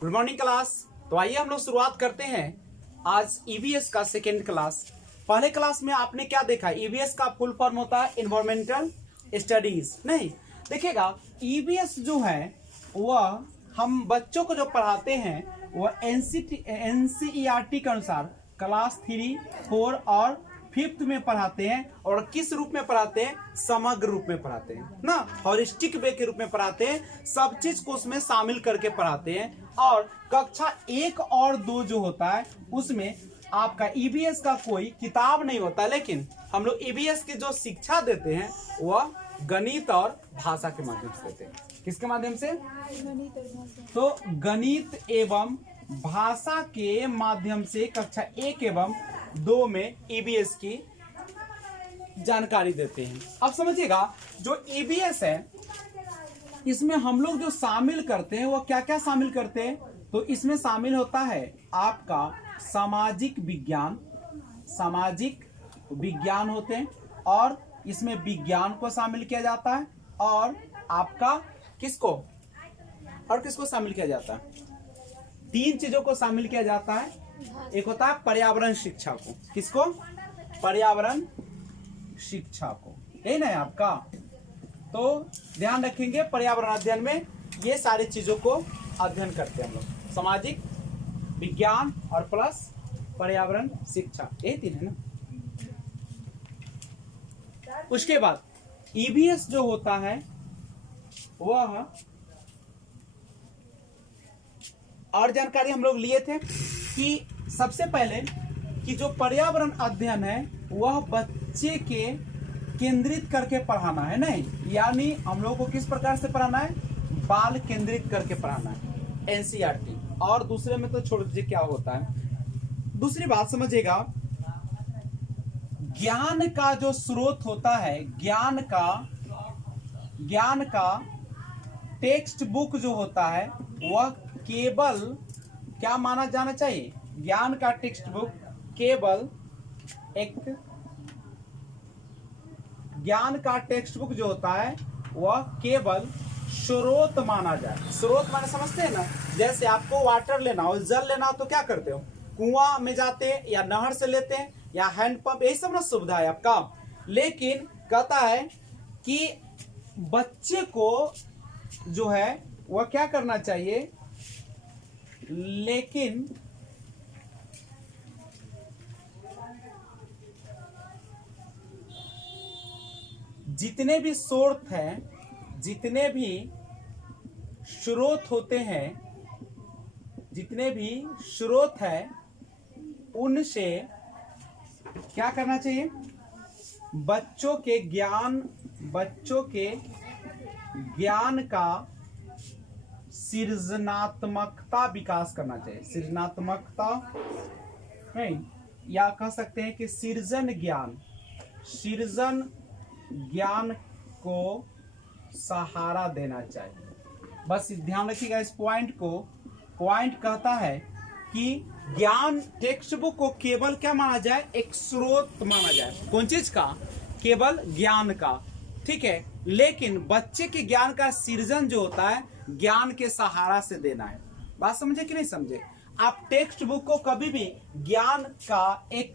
Good morning class. तो आइए हम लोग शुरुआत करते हैं आज ईवीएस का सेकेंड क्लास। पहले क्लास में आपने क्या देखा, ईवीएस का फुल फॉर्म होता है इन्वायरमेंटल स्टडीज। नहीं देखिएगा, ईवीएस जो है वह हम बच्चों को जो पढ़ाते हैं वह एनसीईआरटी के अनुसार क्लास 3, 4 और 5th में पढ़ाते हैं। और किस रूप में पढ़ाते हैं? समग्र रूप में पढ़ाते हैं ना, हॉलिस्टिक वे के रूप में पढ़ाते हैं। सब चीज को उसमें शामिल करके पढ़ाते हैं। और कक्षा 1 और 2 जो होता है उसमें आपका ईवीएस का कोई किताब नहीं होता, लेकिन हम लोग ईवीएस की जो शिक्षा देते हैं वह गणित और भाषा के माध्यम से देते हैं। किसके माध्यम से? तो गणित एवं भाषा के माध्यम से कक्षा 1 एवं 2 में ईवीएस की जानकारी देते हैं। अब समझिएगा, जो ईवीएस है इसमें हम लोग जो शामिल करते हैं वो क्या क्या शामिल करते हैं? तो इसमें शामिल होता है आपका सामाजिक विज्ञान होते हैं, और इसमें विज्ञान को शामिल किया जाता है। और आपका किसको शामिल किया जाता है? 3 चीजों को शामिल किया जाता है। एक होता है पर्यावरण शिक्षा को। किसको? पर्यावरण शिक्षा को। यही ना है आपका। तो ध्यान रखेंगे, पर्यावरण अध्ययन में ये सारी चीजों को अध्ययन करते हैं हम लोग, सामाजिक विज्ञान और प्लस पर्यावरण शिक्षा, यही 3 है ना। उसके बाद ईवीएस जो होता है वह और जानकारी हम लोग लिए थे कि सबसे पहले कि जो पर्यावरण अध्ययन है वह बच्चे के केंद्रित करके पढ़ाना है, नहीं यानी हम लोग को किस प्रकार से पढ़ाना है? बाल केंद्रित करके पढ़ाना है, एनसीईआरटी। और दूसरे में तो छोड़ दीजिए क्या होता है। दूसरी बात समझिएगा, ज्ञान का जो स्रोत होता है, ज्ञान का टेक्स्ट बुक जो होता है वह केवल क्या माना जाना चाहिए? ज्ञान का टेक्स्ट बुक केवल एक ज्ञान का टेक्स्ट बुक जो होता है वह केवल स्रोत माना जाए। स्रोत माने समझते हैं ना, जैसे आपको वाटर लेना हो, जल लेना हो तो क्या करते हो? कुआं में जाते हैं या नहर से लेते हैं या हैंडपंप, यही सब ना सुविधा है आपका। लेकिन कहता है कि बच्चे को जो है वह क्या करना चाहिए, लेकिन जितने भी स्रोत हैं, जितने भी स्रोत होते हैं, जितने भी स्रोत हैं उनसे क्या करना चाहिए? बच्चों के ज्ञान का सृजनात्मकता विकास करना चाहिए। सृजनात्मकता नहीं, या कह सकते हैं कि सृजन ज्ञान को सहारा देना चाहिए। बस ध्यान रखिएगा इस पॉइंट को। पॉइंट कहता है कि ज्ञान टेक्स्ट बुक को केवल क्या माना जाए? एक स्रोत माना जाए। कौन चीज का? केवल ज्ञान का, ठीक है। लेकिन बच्चे के ज्ञान का सृजन जो होता है ज्ञान के सहारा से देना है। बात समझे कि नहीं समझे? आप टेक्स्ट बुक को कभी भी ज्ञान का एक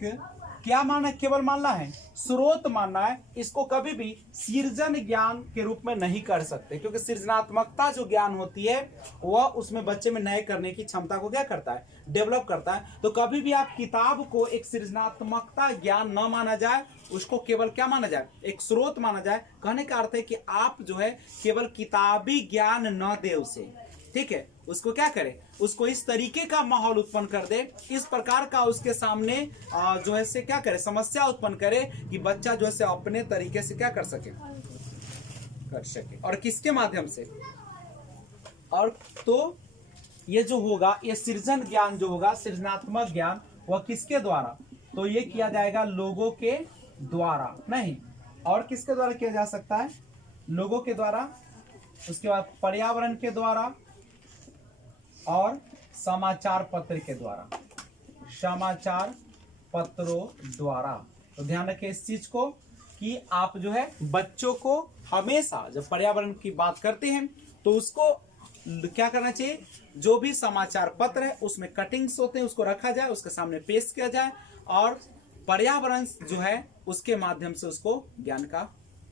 क्या माना, केवल मानना है, स्रोत मानना है। इसको कभी भी सृजन ज्ञान के रूप में नहीं कर सकते, क्योंकि सृजनात्मकता जो ज्ञान होती है वह उसमें बच्चे में नए करने की क्षमता को क्या करता है? डेवलप करता है। तो कभी भी आप किताब को एक सृजनात्मकता ज्ञान न माना जाए, उसको केवल क्या माना जाए? एक स्रोत माना जाए। कहने का अर्थ है कि आप जो है केवल किताबी ज्ञान न दे उसे, ठीक है। उसको क्या करे? उसको इस तरीके का माहौल उत्पन्न कर दे, इस प्रकार का उसके सामने जो है से क्या करे? समस्या उत्पन्न करे कि बच्चा जो है से अपने तरीके से क्या कर सके? और किसके माध्यम से? और तो ये जो होगा, ये सृजन ज्ञान जो होगा, सृजनात्मक ज्ञान, वह किसके द्वारा? तो ये किया जाएगा लोगों के द्वारा, नहीं और किसके द्वारा किया जा सकता है? लोगों के द्वारा। उसके बाद पर्यावरण के द्वारा और समाचार पत्र के द्वारा, समाचार पत्रों द्वारा। तो ध्यान रखें इस चीज को कि आप जो है बच्चों को हमेशा जब पर्यावरण की बात करते हैं तो उसको क्या करना चाहिए? जो भी समाचार पत्र है उसमें कटिंग्स होते हैं, उसको रखा जाए, उसके सामने पेश किया जाए और पर्यावरण जो है उसके माध्यम से उसको ज्ञान का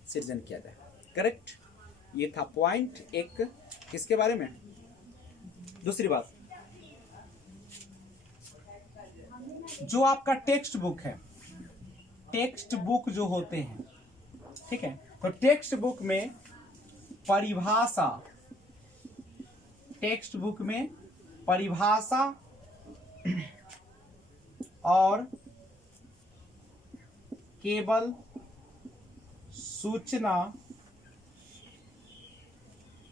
सृजन किया जाए। करेक्ट, ये था पॉइंट एक किसके बारे में। दूसरी बात, जो आपका टेक्स्ट बुक है, टेक्स्ट बुक जो होते हैं, ठीक है, तो टेक्स्ट बुक में परिभाषा, टेक्स्ट बुक में परिभाषा और केवल सूचना,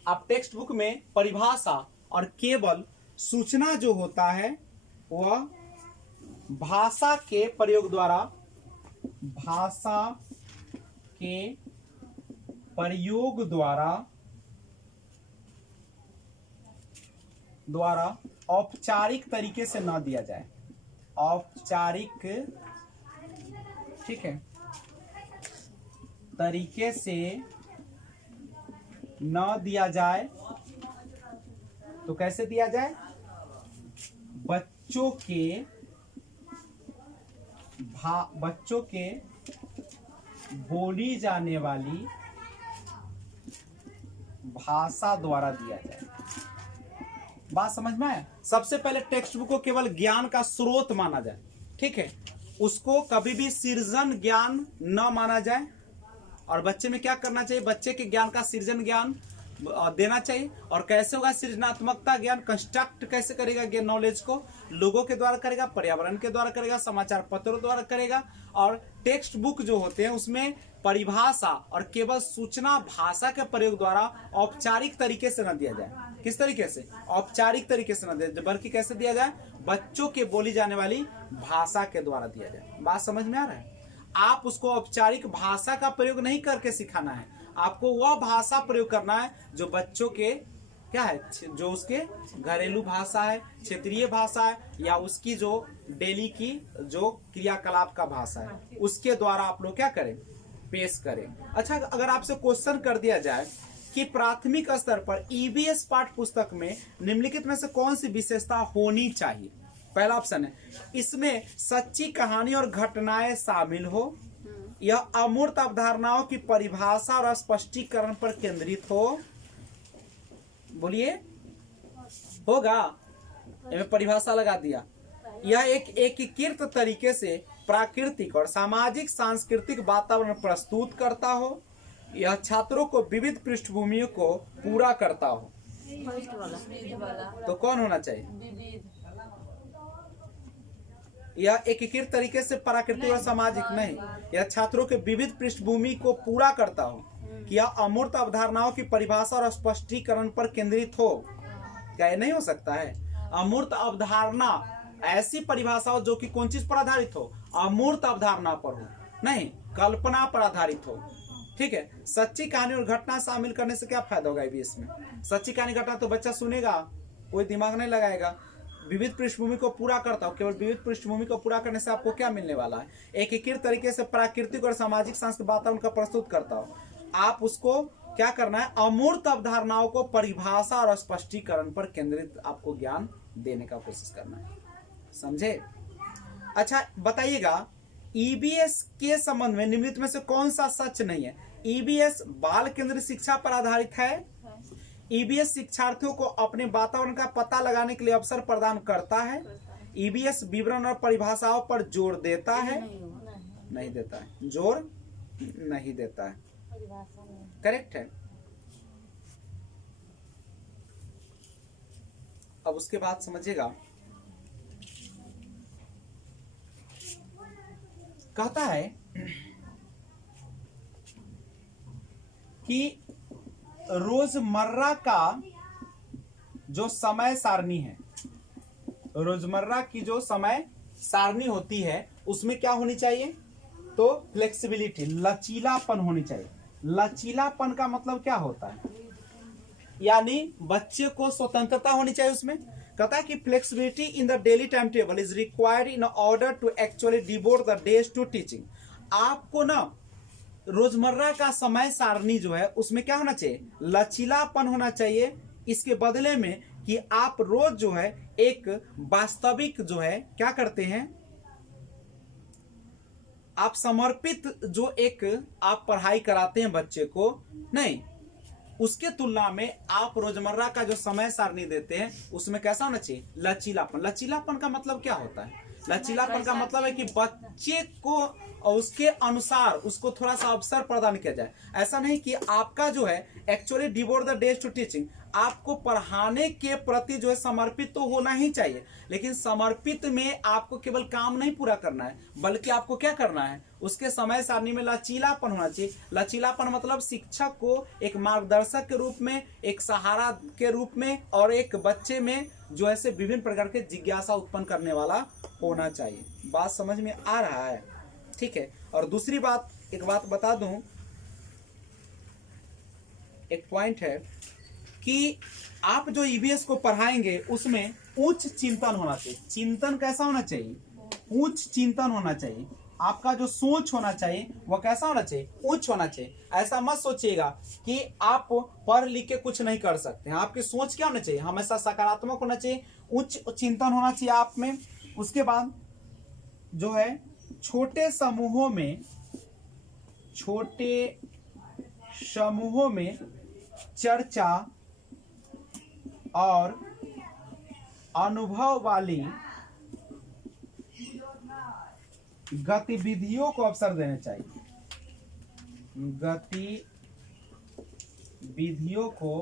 आप टेक्स्ट बुक में परिभाषा और केवल सूचना जो होता है वह भाषा के प्रयोग द्वारा, भाषा के प्रयोग द्वारा औपचारिक तरीके से न दिया जाए, औपचारिक, ठीक है, तरीके से न दिया जाए। तो कैसे दिया जाए? बच्चों के बोली जाने वाली भाषा द्वारा दिया जाए। बात समझ में आया? सबसे पहले टेक्स्ट बुक को केवल ज्ञान का स्रोत माना जाए, ठीक है, उसको कभी भी सृजन ज्ञान न माना जाए। और बच्चे में क्या करना चाहिए? बच्चे के ज्ञान का सृजन ज्ञान देना चाहिए। और कैसे होगा सृजनात्मकता ज्ञान? कंस्ट्रक्ट कैसे करेगा ज्ञान नॉलेज को? लोगों के द्वारा करेगा, पर्यावरण के द्वारा करेगा, समाचार पत्रों द्वारा करेगा। और टेक्स्ट बुक जो होते हैं उसमें परिभाषा और केवल सूचना भाषा के प्रयोग द्वारा औपचारिक तरीके से न दिया जाए। किस तरीके से? औपचारिक तरीके से न दिया जाए, बल्कि कैसे दिया जाए? बच्चों के बोली जाने वाली भाषा के द्वारा दिया जाए। बात समझ में आ रहा है? आप उसको औपचारिक भाषा का प्रयोग नहीं करके सिखाना है, आपको वह भाषा प्रयोग करना है जो बच्चों के क्या है, जो उसके घरेलू भाषा है, क्षेत्रीय भाषा है, या उसकी जो डेली की जो क्रियाकलाप का भाषा है, उसके द्वारा आप लोग क्या करें? पेश करें। अच्छा, अगर आपसे क्वेश्चन कर दिया जाए कि प्राथमिक स्तर पर ईवीएस पाठ्य पुस्तक में निम्नलिखित में से कौन सी विशेषता होनी चाहिए? पहला ऑप्शन है इसमें सच्ची कहानी और घटनाएं शामिल हो, यह अमूर्त अवधारणाओं की परिभाषा और स्पष्टीकरण पर केंद्रित हो। बोलिए, होगा? इसमें परिभाषा लगा दिया। यह एक एकीकृत तरीके से प्राकृतिक और सामाजिक सांस्कृतिक वातावरण प्रस्तुत करता हो, यह छात्रों को विविध पृष्ठभूमियों को पूरा करता हो। तो कौन होना चाहिए? यह एकीकृत तरीके से प्राकृतिक और सामाजिक नहीं, यह छात्रों के विविध पृष्ठभूमि को पूरा करता हो, कि यह अमूर्त अवधारणाओं की परिभाषा और स्पष्टीकरण पर केंद्रित हो। क्या ये नहीं हो सकता है? अमूर्त अवधारणा ऐसी परिभाषा हो जो कि कौन चीज पर आधारित हो? अमूर्त अवधारणा पर हो, नहीं कल्पना पर आधारित हो। ठीक है, सच्ची कहानी और घटना शामिल करने से क्या फायदा होगा? इसमें सच्ची कहानी घटना तो बच्चा सुनेगा, कोई दिमाग नहीं लगाएगा। विविध पृष्ठभूमि को पूरा करता हो, केवल विविध पृष्ठभूमि को पूरा करने से आपको क्या मिलने वाला है? एकीकृत तरीके से प्राकृतिक और सामाजिक सांस्कृतिक वातावरण का प्रस्तुत करता हो। आप उसको क्या करना है? अमूर्त अवधारणाओं को परिभाषा और स्पष्टीकरण पर केंद्रित आपको ज्ञान देने का कोशिश करना है। समझे? अच्छा बताइएगा, ईबीएस के संबंध में निम्नलिखित में से कौन सा सच नहीं है? ईबीएस बाल केंद्रित शिक्षा पर आधारित है। ईबीएस शिक्षार्थियों को अपने वातावरण का पता लगाने के लिए अवसर प्रदान करता है। ईबीएस विवरण और परिभाषाओं पर जोर देता है, नहीं देता है, जोर नहीं देता है। करेक्ट है। अब उसके बाद समझिएगा, कहता है कि रोजमर्रा का जो समय सारणी है, रोजमर्रा की जो समय सारणी होती है उसमें क्या होनी चाहिए? तो फ्लेक्सिबिलिटी, लचीलापन होनी चाहिए। लचीलापन का मतलब क्या होता है? यानी बच्चे को स्वतंत्रता होनी चाहिए उसमें। कहता है कि flexibility in the daily time table is required in order to actually devote the days to teaching. आपको ना रोजमर्रा का समय सारणी जो है उसमें क्या होना चाहिए? लचीलापन होना चाहिए। इसके बदले में कि आप रोज जो है एक वास्तविक जो है क्या करते हैं, आप समर्पित जो एक आप पढ़ाई कराते हैं बच्चे को, नहीं उसके तुलना में आप रोजमर्रा का जो समय सारणी देते हैं उसमें कैसा होना चाहिए, लचीलापन। लचीलापन का मतलब क्या होता है? लचीलापन का मतलब है कि बच्चे को उसके अनुसार उसको थोड़ा सा अवसर प्रदान किया जाए। ऐसा नहीं कि आपका जो है actually devote the days to teaching, आपको पढ़ाने के प्रति जो है समर्पित तो होना ही चाहिए, लेकिन समर्पित में आपको केवल काम नहीं पूरा करना है, बल्कि आपको क्या करना है, उसके समय सारणी में लचीलापन होना चाहिए। लचीलापन मतलब शिक्षक को एक मार्गदर्शक के रूप में, एक सहारा के रूप में और एक बच्चे में जो ऐसे विभिन्न प्रकार के जिज्ञासा उत्पन्न करने वाला होना चाहिए। बात समझ में आ रहा है? ठीक है। और दूसरी बात, एक बात बता दूं, एक पॉइंट है कि आप जो ईवीएस को पढ़ाएंगे उसमें उच्च चिंतन होना चाहिए। चिंतन कैसा होना चाहिए? उच्च चिंतन होना चाहिए। आपका जो सोच होना चाहिए वह कैसा होना चाहिए? उच्च होना चाहिए। ऐसा मत सोचिएगा कि आप पढ़ लिख के कुछ नहीं कर सकते हैं। आपकी सोच क्या होना चाहिए? हमेशा सकारात्मक होना चाहिए, उच्च चिंतन होना चाहिए आप में। उसके बाद जो है छोटे समूहों में चर्चा और अनुभव वाली गतिविधियों को अवसर देने चाहिए। गतिविधियों को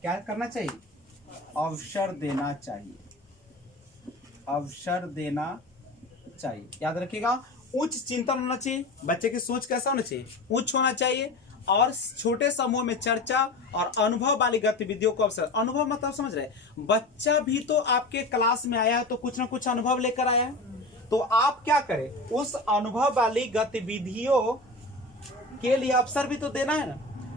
क्या करना चाहिए? अवसर देना चाहिए। अवसर देना चाहिए। याद रखिएगा, उच्च चिंतन होना चाहिए। बच्चे की सोच कैसा होना चाहिए? उच्च होना चाहिए। और छोटे समूह में चर्चा और अनुभव वाली गतिविधियों को अवसर। अनुभव मतलब समझ रहे, बच्चा भी तो आपके क्लास में आया है तो कुछ ना कुछ अनुभव लेकर आया है, तो आप क्या करें, उस अनुभव वाली गतिविधियों के लिए अवसर भी तो देना है ना।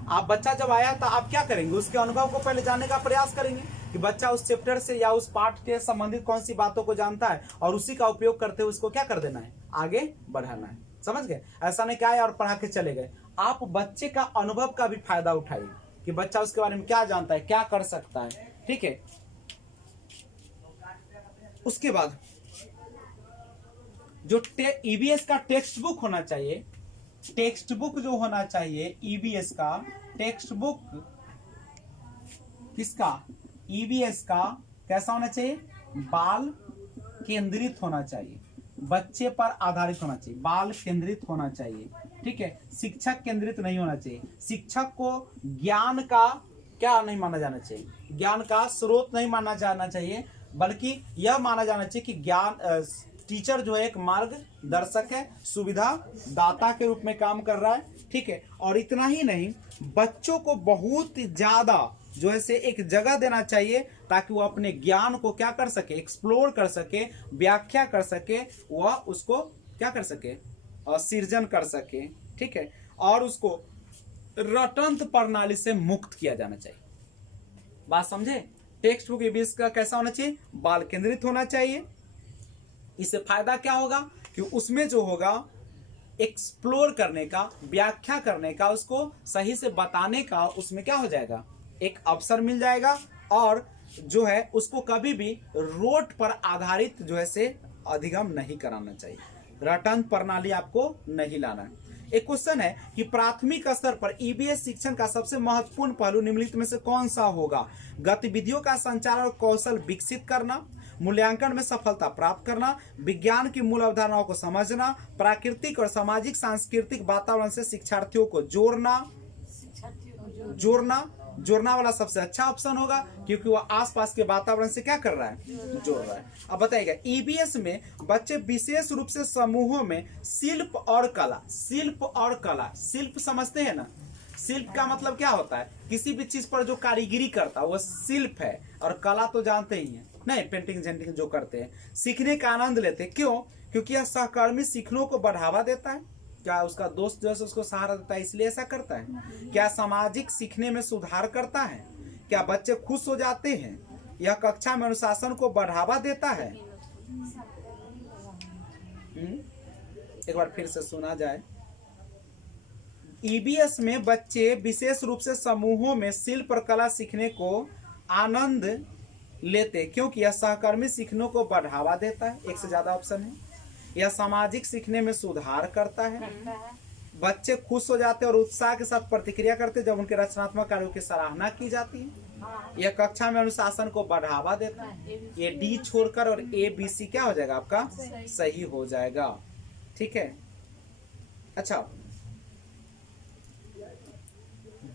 आप बच्चा जब आया तो आप क्या करेंगे, उसके अनुभव को पहले जानने का प्रयास करेंगे कि बच्चा उस चैप्टर से या उस पाठ के संबंधित कौन सी बातों को जानता है, और उसी का उपयोग करते हुए उसको क्या कर देना है, आगे बढ़ाना है। समझ गए? ऐसा नहीं क्या है और पढ़ा के चले गए। आप बच्चे का अनुभव का भी फायदा उठाइए कि बच्चा उसके बारे में क्या जानता है, क्या कर सकता है। ठीक है। उसके बाद जो ईवीएस का टेक्स्ट बुक होना चाहिए, टेक्स्ट बुक जो होना चाहिए ईवीएस का, टेक्स्ट बुक किसका? ईवीएस का कैसा होना चाहिए? बाल केंद्रित होना चाहिए, बच्चे पर आधारित होना चाहिए, बाल केंद्रित होना चाहिए। ठीक है। शिक्षक केंद्रित नहीं होना चाहिए। शिक्षक को ज्ञान का क्या नहीं माना जाना चाहिए? ज्ञान का स्रोत नहीं माना जाना चाहिए, बल्कि यह माना जाना चाहिए कि ज्ञान टीचर जो है एक मार्गदर्शक है, सुविधा दाता के रूप में काम कर रहा है। ठीक है। और इतना ही नहीं, बच्चों को बहुत ज्यादा जो है से एक जगह देना चाहिए ताकि वो अपने ज्ञान को क्या कर सके, एक्सप्लोर कर सके, व्याख्या कर सके, वह उसको क्या कर सके, सृजन कर सके। ठीक है। और उसको रटंत प्रणाली से मुक्त किया जाना चाहिए। बात समझे? टेक्स्ट बुक ईवीएस का कैसा होना चाहिए? बाल केंद्रित होना चाहिए। इससे फायदा क्या होगा कि उसमें जो होगा एक्सप्लोर करने का, व्याख्या करने का, उसको सही से बताने का उसमें क्या हो जाएगा, एक अवसर मिल जाएगा। और जो है उसको कभी भी रोट पर आधारित जो है से अधिगम नहीं कराना चाहिए, रटन प्रणाली आपको नहीं लाना है। एक क्वेश्चन है कि प्राथमिक स्तर पर ईवीएस शिक्षण का सबसे महत्वपूर्ण पहलू निम्नलिखित में से कौन सा होगा? गतिविधियों का संचालन और कौशल विकसित करना, मूल्यांकन में सफलता प्राप्त करना, विज्ञान की मूल अवधारणाओं को समझना, प्राकृतिक और सामाजिक सांस्कृतिक वातावरण से शिक्षार्थियों को जोड़ना वाला सबसे अच्छा ऑप्शन होगा, क्योंकि वह आसपास के वातावरण से क्या कर रहा है, जोड़ रहा है। अब बताइएगा, ईवीएस में बच्चे विशेष रूप से समूहों में शिल्प और कला, शिल्प समझते हैं ना? शिल्प का मतलब क्या होता है? किसी भी चीज पर जो कारीगरी करता है वो शिल्प है। और कला तो जानते ही हैं, नहीं, पेंटिंग जेंटिंग जो करते हैं, सीखने का आनंद लेते हैं। क्यों? क्योंकि यह सहकर्मी सीखने को बढ़ावा देता है। क्या उसका दोस्त जैसे उसको सहारा देता है इसलिए ऐसा करता है? क्या सामाजिक सीखने में सुधार करता है? क्या बच्चे खुश हो जाते हैं? यह कक्षा में अनुशासन को बढ़ावा देता है। एक बार फिर से सुना जाए। ईवीएस में बच्चे विशेष रूप से समूहों में शिल्प और कला सीखने को आनंद लेते, क्योंकि यह सहकर्मी सीखने को बढ़ावा देता है, एक से ज्यादा ऑप्शन है। यह सामाजिक सीखने में सुधार करता है। बच्चे खुश हो जाते हैं और उत्साह के साथ प्रतिक्रिया करते हैं जब उनके रचनात्मक कार्यों की सराहना की जाती है। यह कक्षा में अनुशासन को बढ़ावा देता है। ये डी छोड़कर और ए बी सी क्या हो जाएगा आपका सही हो जाएगा। ठीक है। अच्छा,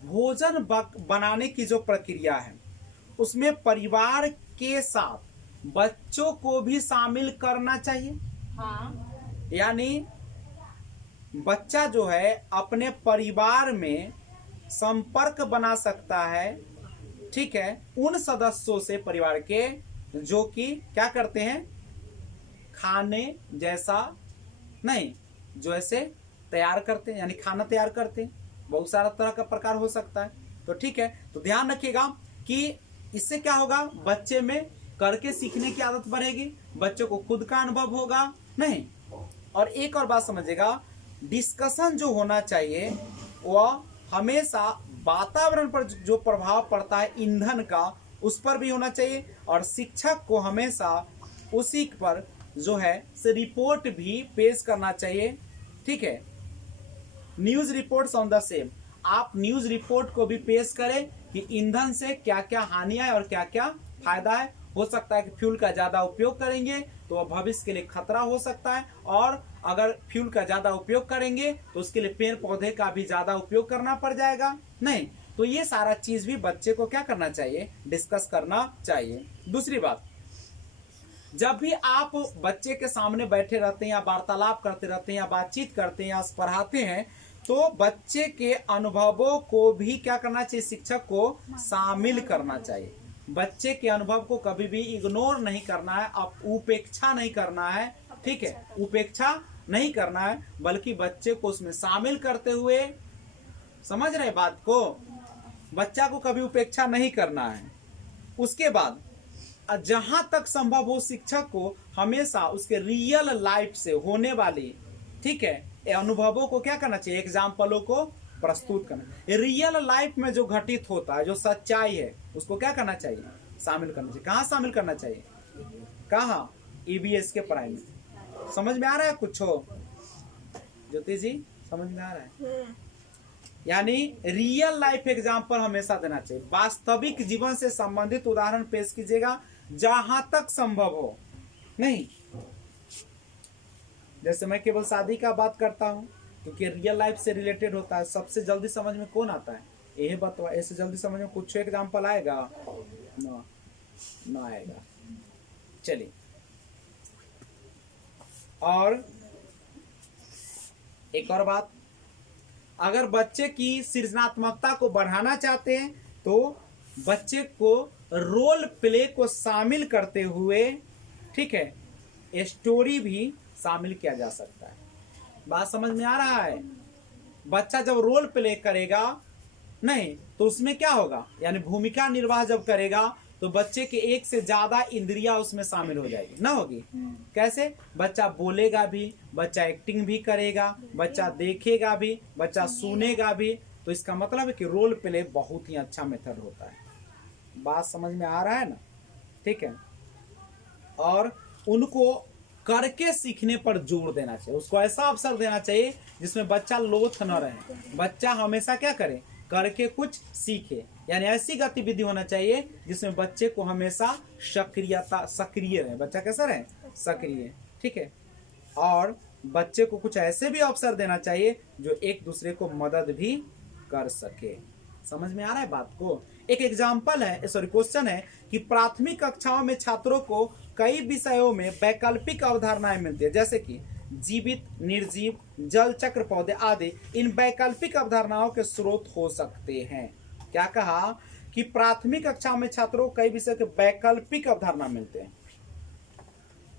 भोजन बनाने की जो प्रक्रिया है उसमें परिवार के साथ बच्चों को भी शामिल करना चाहिए। यानी बच्चा जो है अपने परिवार में संपर्क बना सकता है, ठीक है, उन सदस्यों से परिवार के जो कि क्या करते हैं, खाने जैसा नहीं, जो ऐसे तैयार करते हैं, यानी खाना तैयार करते हैं। बहुत सारा तरह का प्रकार हो सकता है। तो ठीक है, तो ध्यान रखिएगा कि इससे क्या होगा, बच्चे में करके सीखने की आदत बढ़ेगी, बच्चों को खुद का अनुभव होगा नहीं। और एक और बात समझिएगा, डिस्कशन जो होना चाहिए वह हमेशा वातावरण पर जो प्रभाव पड़ता है ईंधन का, उस पर भी होना चाहिए। और शिक्षक को हमेशा उसी पर जो है से रिपोर्ट भी पेश करना चाहिए। ठीक है, news reports on the same, आप न्यूज रिपोर्ट को भी पेश करें कि ईंधन से क्या क्या हानियां है और क्या क्या फायदा है। हो सकता है कि फ्यूल का ज्यादा उपयोग करेंगे तो वह भविष्य के लिए खतरा हो सकता है, और अगर फ्यूल का ज्यादा उपयोग करेंगे तो उसके लिए पेड़ पौधे का भी ज्यादा उपयोग करना पड़ जाएगा नहीं। तो ये सारा चीज भी बच्चे को क्या करना चाहिए, डिस्कस करना चाहिए। दूसरी बात, जब भी आप बच्चे के सामने बैठे रहते हैं या वार्तालाप करते रहते हैं या बातचीत करते हैं या पढ़ाते हैं, तो बच्चे के अनुभवों को भी क्या करना चाहिए, शिक्षक को शामिल करना चाहिए। बच्चे के अनुभव को कभी भी इग्नोर नहीं करना है, आप उपेक्षा नहीं करना है। ठीक है, उपेक्षा नहीं करना है, बल्कि बच्चे को उसमें शामिल करते हुए, समझ रहे बात को, बच्चा को कभी उपेक्षा नहीं करना है। उसके बाद जहां तक संभव हो शिक्षक को हमेशा उसके रियल लाइफ से होने वाली, ठीक है, अनुभवों को क्या करना चाहिए, एग्जाम्पलों को प्रस्तुत करना। रियल लाइफ में जो घटित होता है, जो सच्चाई है, उसको क्या करना चाहिए, शामिल करना चाहिए। कहाँ शामिल करना चाहिए, कहाँ, ईवीएस के पढ़ाई में। समझ में आ रहा है कुछ हो ज्योति जी, समझ में आ रहा है? यानी रियल लाइफ एग्जाम्पल हमेशा देना चाहिए, वास्तविक जीवन से संबंधित उदाहरण पेश कीजिएगा जहां तक संभव हो। नहीं जैसे मैं केवल शादी का बात करता हूं क्योंकि रियल लाइफ से रिलेटेड होता है, सबसे जल्दी समझ में कौन आता है, यही बतवा। ऐसे जल्दी समझ में कुछ एग्जाम्पल आएगा ना आएगा। चलिए, और एक और बात, अगर बच्चे की सृजनात्मकता को बढ़ाना चाहते हैं तो बच्चे को रोल प्ले को शामिल करते हुए, ठीक है, स्टोरी भी शामिल किया जा सकता है। बात समझ में आ रहा है? बच्चा जब रोल प्ले करेगा नहीं तो उसमें क्या होगा, यानी भूमिका निर्वाह जब करेगा तो बच्चे के एक से ज्यादा इंद्रियां उसमें शामिल हो जाएगी, ना होगी? कैसे? बच्चा बोलेगा भी, बच्चा एक्टिंग भी करेगा, बच्चा देखेगा भी, बच्चा सुनेगा भी। तो इसका मतलब है कि रोल प्ले बहुत ही अच्छा मेथड होता है। बात समझ में आ रहा है ना? ठीक है, और उनको करके सीखने पर जोर देना चाहिए, उसको ऐसा अवसर देना चाहिए जिसमें बच्चा लोथ न रहे, बच्चा हमेशा क्या करे, करके कुछ सीखे। यानी ऐसी गतिविधि होना चाहिए जिसमें बच्चे को हमेशा सक्रिय रहे। बच्चा कैसा रहे, सक्रिय। ठीक है, और बच्चे को कुछ ऐसे भी अवसर देना चाहिए जो एक दूसरे को मदद भी कर सके। समझ में आ रहा है बात को? एक एग्जाम्पल है, सॉरी क्वेश्चन है कि प्राथमिक कक्षाओं में छात्रों को कई विषयों में वैकल्पिक अवधारणाएं मिलती है, जैसे कि जीवित, निर्जीव, जल चक्र, पौधे आदि। इन वैकल्पिक अवधारणाओं के स्रोत हो सकते हैं। क्या कहा कि प्राथमिक कक्षा में छात्रों को कई विषय के वैकल्पिक अवधारणा मिलते हैं।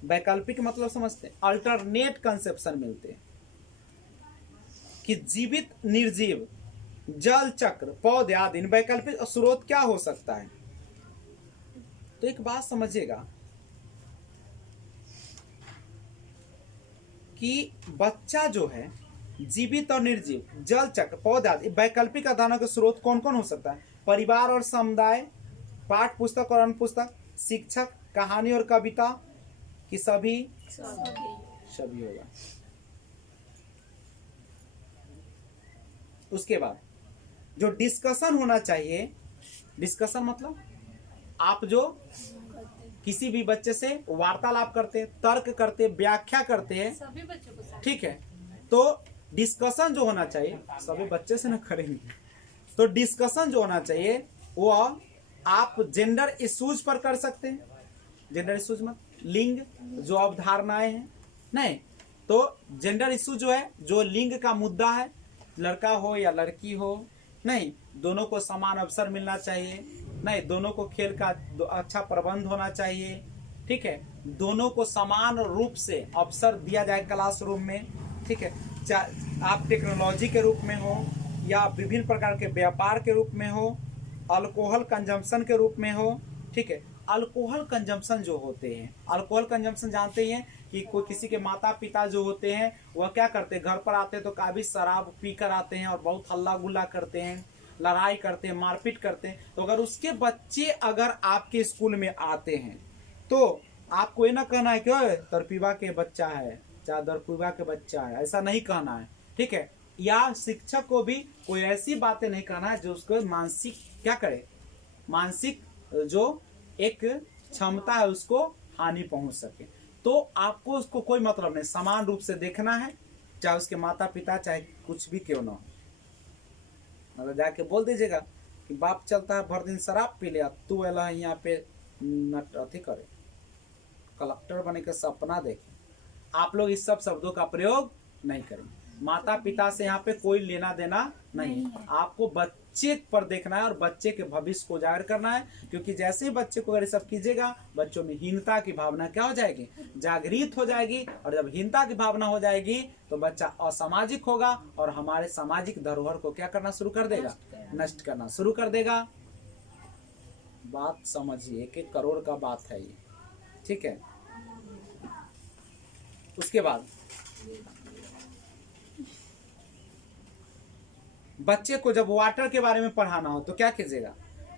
वैकल्पिक मतलब समझते हैं, अल्टरनेट कंसेप्शन मिलते हैं कि जीवित, निर्जीव, जल चक्र, पौधे आदि, इन वैकल्पिक स्रोत क्या हो सकता है। तो एक बात समझिएगा कि बच्चा जो है जीवित और निर्जीव, जल चक्र, पौधे आदि वैकल्पिक अवधारणा के स्रोत कौन कौन हो सकता है? परिवार और समुदाय, पाठ पुस्तक और अन्य पुस्तक, शिक्षक, कहानी और कविता कि सभी होगा। उसके बाद जो डिस्कशन होना चाहिए, डिस्कशन मतलब आप जो किसी भी बच्चे से वार्तालाप करते हैं, तर्क करते हैं, व्याख्या करते हैं, सभी बच्चों को, ठीक है, तो डिस्कशन जो होना चाहिए सभी बच्चे से ना करेंगे, तो डिस्कशन जो होना चाहिए वो आप जेंडर इश्यूज पर कर सकते हैं। जेंडर इश्यूज मत लिंग जो अवधारणाएं हैं, नहीं तो जेंडर इश्यू जो है जो लिंग का मुद्दा है, लड़का हो या लड़की हो, नहीं दोनों को समान अवसर मिलना चाहिए, नहीं दोनों को खेल का अच्छा प्रबंध होना चाहिए, ठीक है, दोनों को समान रूप से अवसर दिया जाए क्लासरूम में, ठीक है, आप टेक्नोलॉजी के रूप में हो या विभिन्न प्रकार के व्यापार के रूप में हो, अल्कोहल कंजम्पशन के रूप में हो, ठीक है। अल्कोहल कंजम्पशन जो होते हैं, अल्कोहल कंजम्पशन जानते ही हैं कि कोई किसी के माता पिता जो होते हैं वह क्या करते हैं, घर पर आते हैं तो काफी शराब पी कर आते हैं और बहुत हल्ला गुल्ला करते हैं, लड़ाई करते हैं, मारपीट करते हैं। तो अगर उसके बच्चे अगर आपके स्कूल में आते हैं तो आपको ये ना कहना है कि दरपीवा के बच्चा है, चाहे दरपीवा के बच्चा है, ऐसा नहीं कहना है, ठीक है। या शिक्षक को भी कोई ऐसी बातें नहीं कहना है जो उसको मानसिक क्या करे, मानसिक जो एक क्षमता है उसको हानि पहुंच सके। तो आपको उसको कोई मतलब नहीं, समान रूप से देखना है, चाहे उसके माता पिता चाहे कुछ भी क्यों ना हो। मतलब जाके बोल दीजिएगा कि बाप चलता है भर दिन शराब पी लिया, तू एला यहाँ पे नट अथी करे, कलेक्टर बने के सपना देखे। आप लोग इस सब शब्दों का प्रयोग नहीं करें। माता पिता से यहाँ पे कोई लेना देना नहीं, आपको बच्चे पर देखना है और बच्चे के भविष्य को उजागर करना है, क्योंकि जैसे ही बच्चे को अगर सब कीजिएगा बच्चों में हीनता की भावना क्या हो जाएगी, जागृत हो जाएगी, और जब हीनता की भावना हो जाएगी तो बच्चा असामाजिक होगा और हमारे सामाजिक धरोहर को क्या करना शुरू कर देगा, नष्ट करना शुरू कर देगा। बात समझिए, 1-1 करोड़ का बात है ये, ठीक है। उसके बाद बच्चे को जब वाटर के बारे में पढ़ाना हो तो क्या कीजिएगा,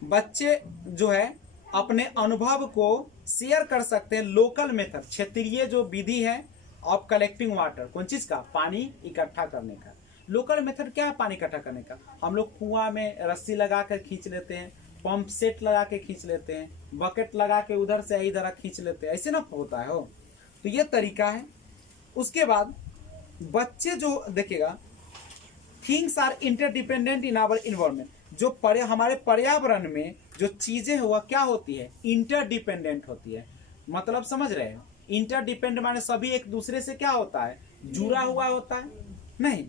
बच्चे जो है अपने अनुभव को शेयर कर सकते हैं। लोकल मेथड, क्षेत्रीय जो विधि है ऑफ कलेक्टिंग वाटर, कौन चीज का, पानी इकट्ठा करने का। लोकल मेथड क्या है पानी इकट्ठा करने का, हम लोग कुआं में रस्सी लगा कर खींच लेते हैं, पंप सेट लगा के खींच लेते हैं, बकेट लगा के उधर से इधर खींच लेते हैं, ऐसे ना होता है हो, तो ये तरीका है। उसके बाद बच्चे जो देखिएगा, things are interdependent in our environment, जो हमारे पर्यावरण में जो चीजें हैं वह क्या होती है, इंटरडिपेंडेंट होती है। मतलब समझ रहे हैं, इंटरडिपेंडेंट माने सभी एक दूसरे से क्या होता है, जुड़ा हुआ होता है, नहीं।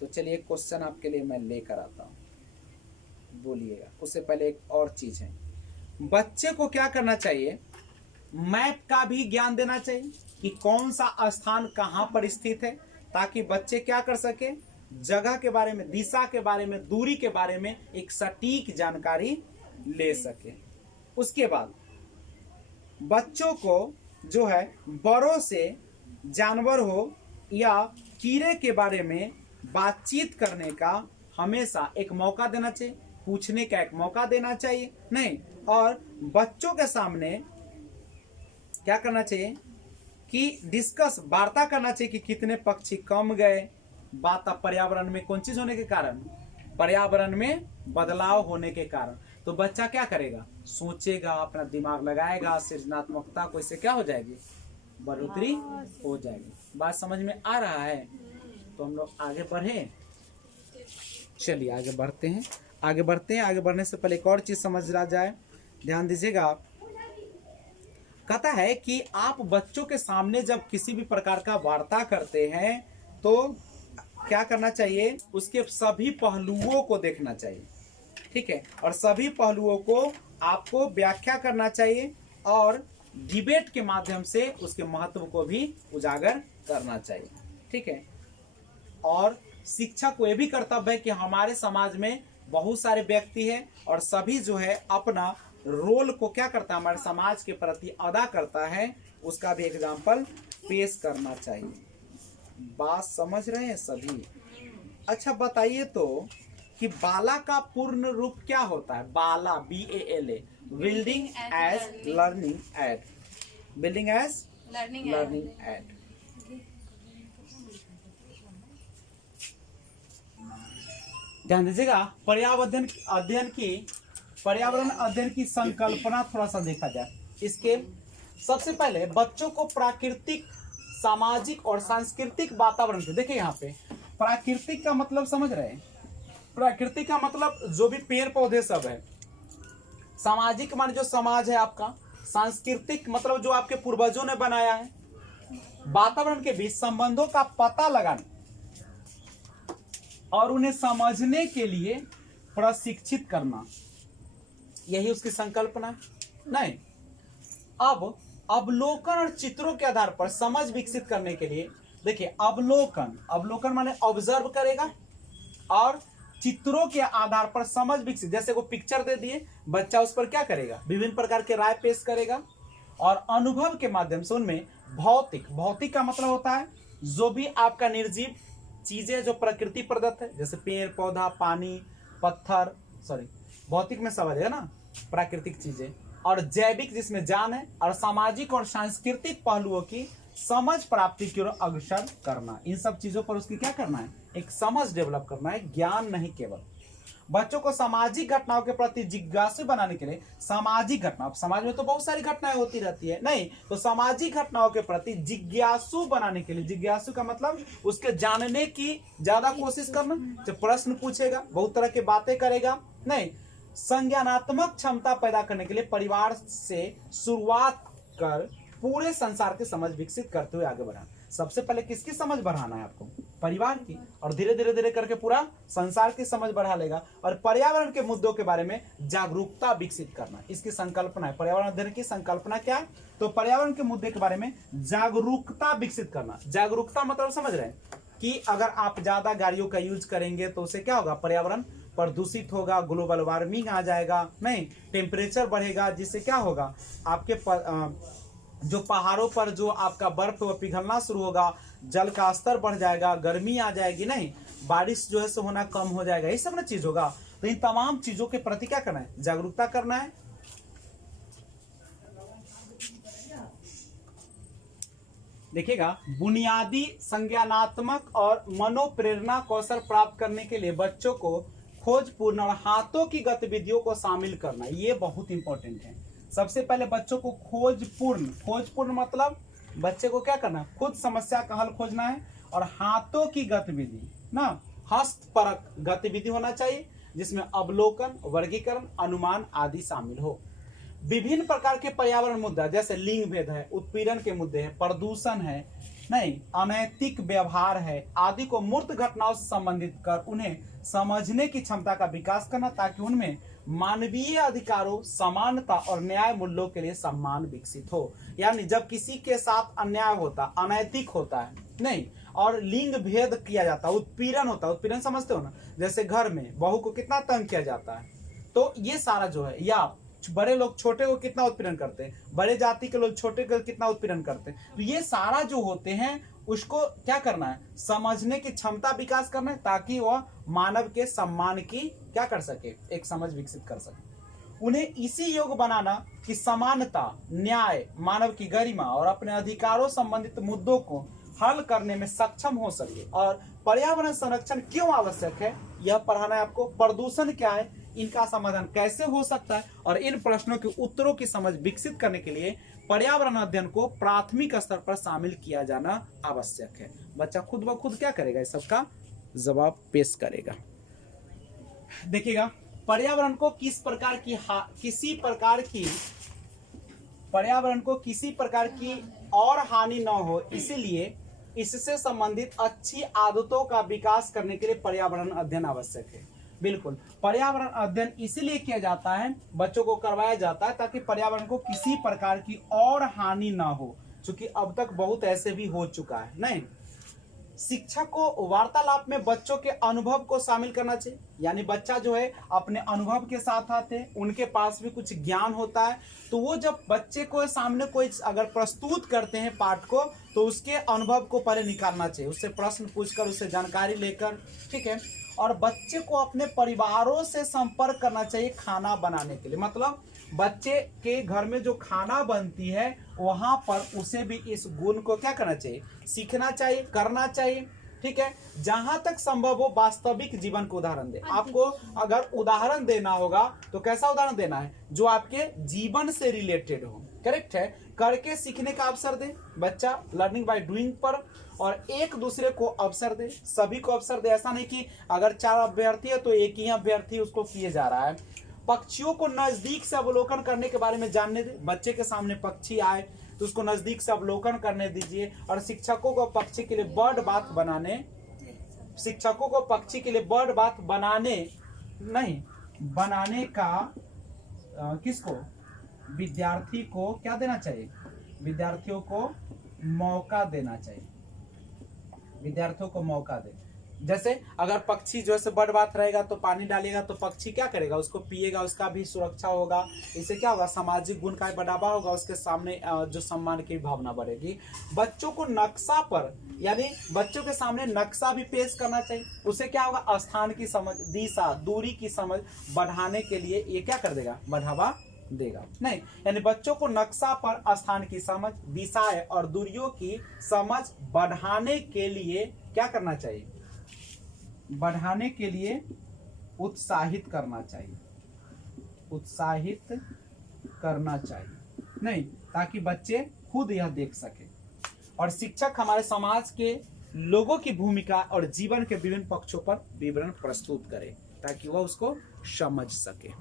तो चलिए एक क्वेश्चन आपके लिए मैं लेकर आता हूं, बोलिएगा। उससे पहले एक और चीज है, बच्चे को क्या करना चाहिए, मैप का भी ज्ञान देना चाहिए कि कौन सा स्थान कहां पर स्थित है, ताकि बच्चे क्या कर सके, जगह के बारे में, दिशा के बारे में, दूरी के बारे में एक सटीक जानकारी ले सके। उसके बाद बच्चों को जो है बड़ों से, जानवर हो या कीड़े के बारे में बातचीत करने का हमेशा एक मौका देना चाहिए, पूछने का एक मौका देना चाहिए, नहीं। और बच्चों के सामने क्या करना चाहिए कि डिस्कस, वार्ता करना चाहिए कि कितने पक्षी कम गए, बात पर्यावरण में कौन चीज होने के कारण, पर्यावरण में बदलाव होने के कारण। तो बच्चा क्या करेगा, सोचेगा, अपना दिमाग लगाएगा, सृजनात्मकता को इससे क्या हो जाएगी, बढ़ोतरी हो जाएगी। बात समझ में आ रहा है? तो हम लोग आगे बढ़े, चलिए आगे बढ़ते हैं। आगे बढ़ने से पहले एक और चीज समझ जाए, ध्यान दीजिएगा आप। कहता है कि आप बच्चों के सामने जब किसी भी प्रकार का वार्ता करते हैं तो क्या करना चाहिए, उसके सभी पहलुओं को देखना चाहिए, ठीक है, और सभी पहलुओं को आपको व्याख्या करना चाहिए और डिबेट के माध्यम से उसके महत्व को भी उजागर करना चाहिए, ठीक है। और शिक्षक को यह भी कर्तव्य है कि हमारे समाज में बहुत सारे व्यक्ति हैं और सभी जो है अपना रोल को क्या करता है, हमारे समाज के प्रति अदा करता है, उसका भी एग्जाम्पल पेश करना चाहिए। बात समझ रहे हैं सभी? अच्छा बताइए तो कि बाला का पूर्ण रूप क्या होता है, BALA, BALA, building as learning aid, building as learning aid. ध्यान दीजिएगा, पर्यावरण अध्ययन की संकल्पना थोड़ा सा देखा जाए। इसके सबसे पहले बच्चों को प्राकृतिक, सामाजिक और सांस्कृतिक वातावरण से, देखिए यहाँ पे प्राकृतिक का मतलब समझ रहे हैं, प्राकृतिक का मतलब जो भी पेड़ पौधे सब है, सामाजिक मान जो समाज है आपका, सांस्कृतिक मतलब जो आपके पूर्वजों ने बनाया है, वातावरण के बीच संबंधों का पता लगाने और उन्हें समझने के लिए प्रशिक्षित करना, यही उसकी संकल्पना नहीं। अब अवलोकन और चित्रों के आधार पर समझ विकसित करने के लिए, देखिए अवलोकन माने ऑब्जर्व करेगा और चित्रों के आधार पर समझ विकसित, जैसे को पिक्चर दे दिए, बच्चा उस पर क्या करेगा, विभिन्न प्रकार के राय पेश करेगा और अनुभव के माध्यम से उनमें भौतिक का मतलब होता है जो भी आपका निर्जीव चीजें जो प्रकृति प्रदत्त है, जैसे पेड़ पौधा, पानी, पत्थर, भौतिक में समझ है ना, प्राकृतिक चीजें, और जैविक जिसमें जान है, और सामाजिक और सांस्कृतिक पहलुओं की समझ प्राप्ति की ओर अग्रसर करना। इन सब चीजों पर उसकी क्या करना है, एक समझ डेवलप करना है, ज्ञान नहीं केवल। बच्चों को सामाजिक घटनाओं के प्रति जिज्ञासु बनाने के लिए, सामाजिक घटना, समाज में तो बहुत सारी घटनाएं होती रहती है, नहीं तो सामाजिक घटनाओं के प्रति जिज्ञासु बनाने के लिए, जिज्ञासु का मतलब उसके जानने की ज्यादा कोशिश करना, जब प्रश्न पूछेगा, बहुत तरह की बातें करेगा, नहीं संज्ञानात्मक क्षमता पैदा करने के लिए परिवार से शुरुआत कर पूरे संसार की समझ विकसित करते हुए आगे बढ़ाना। सबसे पहले किसकी समझ बढ़ाना है आपको, परिवार की, और धीरे धीरे करके पूरा संसार की समझ बढ़ा लेगा, और पर्यावरण के मुद्दों के बारे में जागरूकता विकसित करना, इसकी संकल्पना है। पर्यावरण अध्ययन की संकल्पना क्या है, तो पर्यावरण के मुद्दे के बारे में जागरूकता विकसित करना। जागरूकता मतलब समझ रहे हैं कि अगर आप ज्यादा गाड़ियों का यूज करेंगे तो उससे क्या होगा, पर्यावरण प्रदूषित होगा, ग्लोबल वार्मिंग आ जाएगा, नहीं टेम्परेचर बढ़ेगा, जिससे क्या होगा, आपके जो पहाड़ों पर जो आपका बर्फ वो पिघलना शुरू होगा, जल का स्तर बढ़ जाएगा, गर्मी आ जाएगी, नहीं बारिश जो है सो होना कम हो जाएगा, ये सब ना चीज होगा। तो इन तमाम चीजों के प्रति क्या करना है, जागरूकता करना है। देखिएगा, बुनियादी संज्ञानात्मक और मनोप्रेरणा कौशल प्राप्त करने के लिए बच्चों को खोजपूर्ण और हाथों की गतिविधियों को शामिल करना, ये बहुत इंपॉर्टेंट है। सबसे पहले बच्चों को खोजपूर्ण मतलब बच्चे को क्या करना है, खुद समस्या का हल खोजना है, और हाथों की गतिविधि ना, हस्तपरक गतिविधि होना चाहिए, जिसमें अवलोकन, वर्गीकरण, अनुमान आदि शामिल हो। विभिन्न प्रकार के पर्यावरण मुद्दा, जैसे लिंग भेद है, उत्पीड़न के मुद्दे हैं, प्रदूषण है, नहीं अनैतिक व्यवहार है, आदि को मूर्त घटनाओं से संबंधित कर उन्हें समझने की क्षमता का विकास करना, ताकि उनमें मानवीय अधिकारों, समानता और न्याय मूल्यों के लिए सम्मान विकसित हो। यानी जब किसी के साथ अन्याय होता, अनैतिक होता है, नहीं और लिंग भेद किया जाता है, उत्पीड़न होता है, उत्पीड़न समझते हो ना, जैसे घर में बहू को कितना तंग किया जाता है, तो ये सारा जो है, या बड़े लोग छोटे को कितना उत्पीड़न करते हैं, बड़े जाति के लोग छोटे को कितना उत्पीड़न करते हैं, तो ये सारा जो होते हैं उसको क्या करना है, समझने की क्षमता विकास करना है, ताकि वह मानव के सम्मान की क्या कर सके, एक समझ विकसित कर सके। उन्हें इसी योग्य बनाना कि समानता, न्याय, मानव की गरिमा और अपने अधिकारों संबंधित मुद्दों को हल करने में सक्षम हो सके। और पर्यावरण संरक्षण क्यों आवश्यक है, यह पढ़ाना है आपको। प्रदूषण क्या है, इनका समाधान कैसे हो सकता है, और इन प्रश्नों के उत्तरों की समझ विकसित करने के लिए पर्यावरण अध्ययन को प्राथमिक स्तर पर शामिल किया जाना आवश्यक है। बच्चा खुद ब खुद क्या करेगा, इस सबका जवाब पेश करेगा। देखिएगा, पर्यावरण को किसी प्रकार की और हानि न हो, इसीलिए इससे संबंधित अच्छी आदतों का विकास करने के लिए पर्यावरण अध्ययन आवश्यक है। बिल्कुल, पर्यावरण अध्ययन इसीलिए किया जाता है, बच्चों को करवाया जाता है, ताकि पर्यावरण को किसी प्रकार की और हानि ना हो, क्योंकि अब तक बहुत ऐसे भी हो चुका है। नहीं, शिक्षक को वार्तालाप में बच्चों के अनुभव को शामिल करना चाहिए, यानी बच्चा जो है अपने अनुभव के साथ आते हैं, उनके पास भी कुछ ज्ञान होता है, तो वो जब बच्चे को सामने कोई अगर प्रस्तुत करते हैं पाठ को, तो उसके अनुभव को पहले निकालना चाहिए, उससे प्रश्न पूछकर, उससे जानकारी लेकर, ठीक है। और बच्चे को अपने परिवारों से संपर्क करना चाहिए खाना बनाने के लिए, मतलब बच्चे के घर में जो खाना बनती है वहां पर उसे भी इस गुण को क्या करना चाहिए, सीखना चाहिए, करना चाहिए। ठीक है, जहां तक संभव हो वास्तविक जीवन को उदाहरण दे। आपको अगर उदाहरण देना होगा तो कैसा उदाहरण देना है, जो आपके जीवन से रिलेटेड हो। करेक्ट है, करके सीखने का अवसर दे बच्चा, लर्निंग बाय डूइंग पर, और एक दूसरे को अवसर दे, सभी को अवसर दे। ऐसा नहीं कि अगर 4 अभ्यर्थी है तो एक ही अभ्यर्थी उसको किए जा रहा है। पक्षियों को नजदीक से अवलोकन करने के बारे में जानने दे। बच्चे के सामने पक्षी आए तो उसको नजदीक से अवलोकन करने दीजिए। और शिक्षकों को पक्षी के लिए बर्ड बाथ बनाने, शिक्षकों को पक्षी के लिए बर्ड बाथ बनाने नहीं, बनाने का किसको, विद्यार्थी को क्या देना चाहिए, विद्यार्थियों को मौका देना चाहिए, विद्यार्थियों को मौका दे। जैसे अगर पक्षी जो है बर्ड बाथ रहेगा तो पानी डालेगा तो पक्षी क्या करेगा, उसको पिएगा, उसका भी सुरक्षा होगा। इससे क्या होगा, सामाजिक गुण का बढ़ावा होगा, उसके सामने जो सम्मान की भावना बढ़ेगी। बच्चों को नक्शा पर, यानी बच्चों के सामने नक्शा भी पेश करना चाहिए। उससे क्या होगा, स्थान की समझ, दिशा, दूरी की समझ बढ़ाने के लिए ये क्या कर देगा, बढ़ावा देगा। नहीं, यानी बच्चों को नक्शा पर स्थान की समझ, दिशाएं और दूरियों की समझ बढ़ाने के लिए क्या करना चाहिए, बढ़ाने के लिए उत्साहित करना चाहिए, उत्साहित करना चाहिए। नहीं, ताकि बच्चे खुद यह देख सके। और शिक्षक हमारे समाज के लोगों की भूमिका और जीवन के विभिन्न पक्षों पर विवरण प्रस्तुत करे ताकि वह उसको समझ सके।